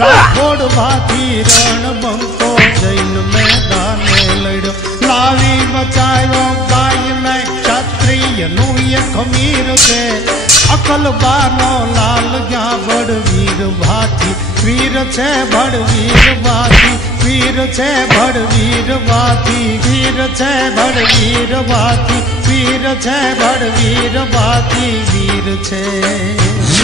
राठौड़ भाती रणबंको जैन मैदान लड़ो लावी बचायो गाय ने क्षत्रिय नुय खमीर से अकल बानो लाल जा बड़ वीर भाती वीर छे बड़ वीर भाती वीर छे बड़ वीर भाती वीर छे बड़ वीर भाती वीर छे बड़ वीर भाती वीर छे।